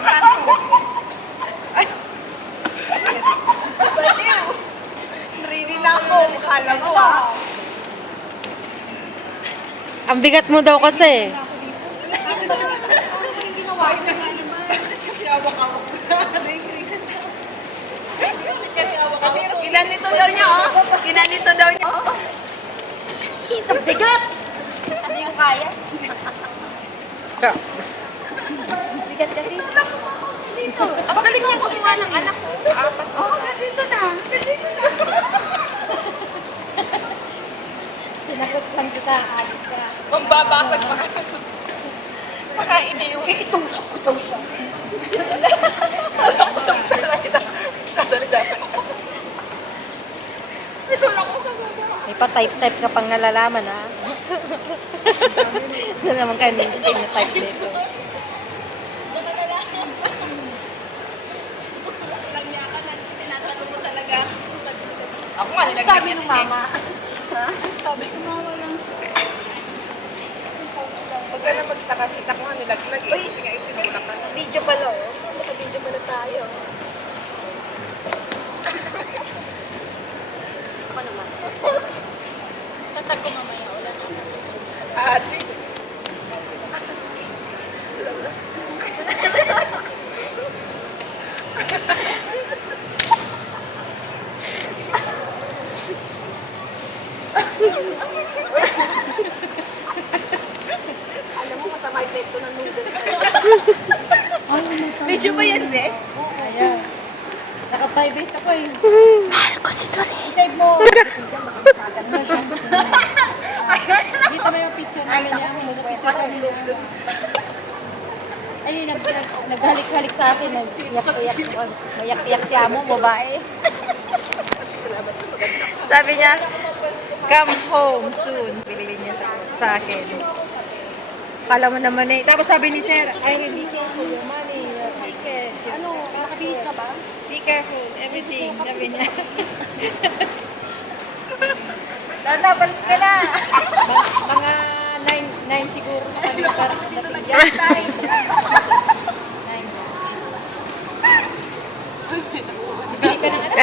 kanto. Ay. Baliw. Narinig na ako. Kala mo Ang bigat mo daw kasi. Ginanito daw niya, oh. Ginanito daw niya. Ang bigat! Ano yung kaya? Bigat kasi. Dito. Ang galing niya gumawa ng anak ko. Apat. Oh, dito na. Dito na. Sinagot-san kita, alis ka. Mambabasag pa. Baka iniuwi itong kaputaw siya. Usap ka na kita. Kadali-dapat. Ito na ko kagagawa. May pa-type-type ka pang nalalaman, ha? Ano naman kayo na-type dito? Lang niya ka na. Tinatanong mo talaga. Ako nga nilagyan Sabi ng mama. Ha? Sabi ko mama lang. Huwag ka na magtaka. Sita ko nga nilaglag eh. Kasi nga itinulak ka na. Video pala oh. Naka-video pala tayo. Ako naman. Tatag ko mamaya. Wala na. Ate. Alam mo, masama yung epekto ng noodles. Video ba yan, Ze? Ayan. Naka-private ako eh. Mahal ko si Tori. Save mo. Dito may yung picture namin niya. Picture kami niya. Ay, naghalik-halik sa akin. Nayak-iyak siya mo, babae. Sabi niya, come home soon. Bilhin niya sa akin. Kala mo naman eh. Tapos sabi ni Sir, I really care for your money, your ticket. Ano, nakabihis ka ba? Be careful, everything. Sabi niya. Lala, balik ka na. Mga 9 siguro na kami dating dyan. 9. Bili ka ng ano?